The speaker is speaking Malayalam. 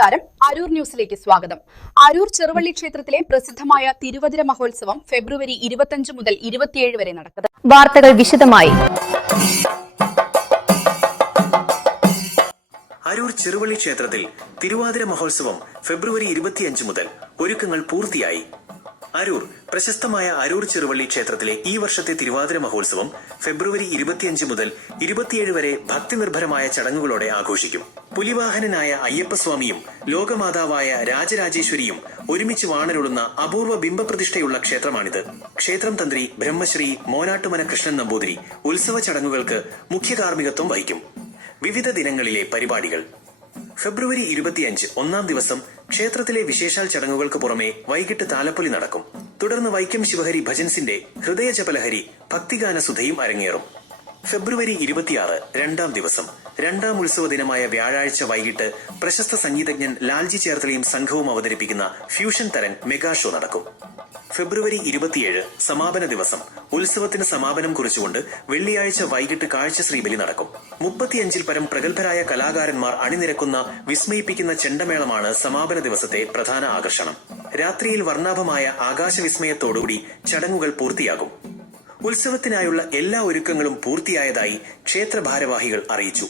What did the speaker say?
നമസ്കാരം. അരൂർ ന്യൂസിലേക്ക് സ്വാഗതം. അരൂർ ചെറുവള്ളി ക്ഷേത്രത്തിലെ പ്രസിദ്ധമായ തിരുവാതിര മഹോത്സവം ഫെബ്രുവരി 25 മുതൽ 27 വരെ നടക്കും. വാർത്തകൾ വിശദമായി. അരൂർ ചെറുവള്ളി ക്ഷേത്രത്തിൽ തിരുവാതിര മഹോത്സവം ഫെബ്രുവരി 25 മുതൽ ഒരുക്കങ്ങൾ പൂർത്തിയായി. അരൂർ പ്രശസ്തമായ അരൂർ ചെറുവള്ളി ക്ഷേത്രത്തിലെ ഈ വർഷത്തെ തിരുവാതിര മഹോത്സവം ഫെബ്രുവരി 25 മുതൽ 27 വരെ ഭക്തിനിർഭരമായ ചടങ്ങുകളോടെ ആഘോഷിക്കും. പുലിവാഹനനായ അയ്യപ്പസ്വാമിയും ലോകമാതാവായ രാജരാജേശ്വരിയും ഒരുമിച്ച് വാണരുളുന്ന അപൂർവ ബിംബപ്രതിഷ്ഠയുള്ള ക്ഷേത്രമാണിത്. ക്ഷേത്രം തന്ത്രി ബ്രഹ്മശ്രീ മോനാട്ടുമന കൃഷ്ണൻ നമ്പൂതിരി ഉത്സവ ചടങ്ങുകൾക്ക് മുഖ്യ കാർമ്മികത്വം വഹിക്കും. വിവിധ ദിനങ്ങളിലെ പരിപാടികൾ. ഫെബ്രുവരി 25 ഒന്നാം ദിവസം ക്ഷേത്രത്തിലെ വിശേഷാൽ ചടങ്ങുകൾക്ക് പുറമെ വൈകിട്ട് താലപ്പൊലി നടക്കും. തുടർന്ന് വൈക്കം ശിവഹരി ഭജൻസിന്റെ ഹൃദയജപലഹരി ഭക്തിഗാനസുധയും അരങ്ങേറും. ഫെബ്രുവരി 26 രണ്ടാം ദിവസം രണ്ടാം ഉത്സവ ദിനമായ വ്യാഴാഴ്ച വൈകിട്ട് പ്രശസ്ത സംഗീതജ്ഞൻ ലാൽജി ചേർത്തലയും സംഘവും അവതരിപ്പിക്കുന്ന ഫ്യൂഷൻ തരൻ മെഗാ ഷോ നടക്കും. ഫെബ്രുവരി 27 സമാപന ദിവസം ഉത്സവത്തിന് സമാപനം കുറിച്ചുകൊണ്ട് വെള്ളിയാഴ്ച വൈകിട്ട് കാഴ്ച ശ്രീബലി നടക്കും. 35-ൽ പരം പ്രഗത്ഭരായ കലാകാരന്മാർ അണിനിരക്കുന്ന വിസ്മയിപ്പിക്കുന്ന ചെണ്ടമേളമാണ് സമാപന ദിവസത്തെ പ്രധാന ആകർഷണം. രാത്രിയിൽ വർണ്ണാഭമായ ആകാശവിസ്മയത്തോടുകൂടി ചടങ്ങുകൾ പൂർത്തിയാകും. ഉത്സവത്തിനായുള്ള എല്ലാ ഒരുക്കങ്ങളും പൂർത്തിയായതായി ക്ഷേത്ര ഭാരവാഹികൾ അറിയിച്ചു.